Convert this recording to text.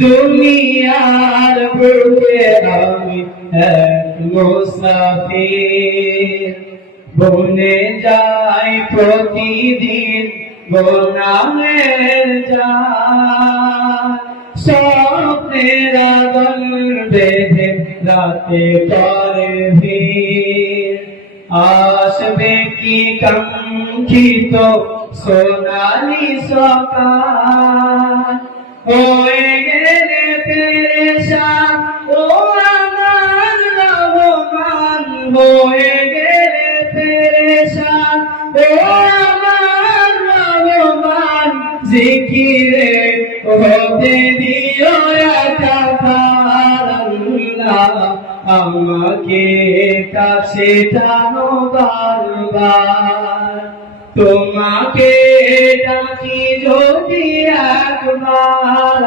দুনিয়ার বুকে আমি এক মুসাফির, বনে যাই প্রতিদিন গোনাহের জাল। স্বপ্নের আদল বেঁধে রাতে করে ভিড়, আসবে কি কাঙ্ক্ষিত সোনালি সকাল। হয়ে গেলে পেরেশান ও আমার রহমান, হয়ে গেলে পেরেশান ও আমার রহমান। জিকিরে হতে দিও একাকার আল্লাহ, আমাকে কাছে টানো বারবার। তোমাকে ডাকি যদি একবার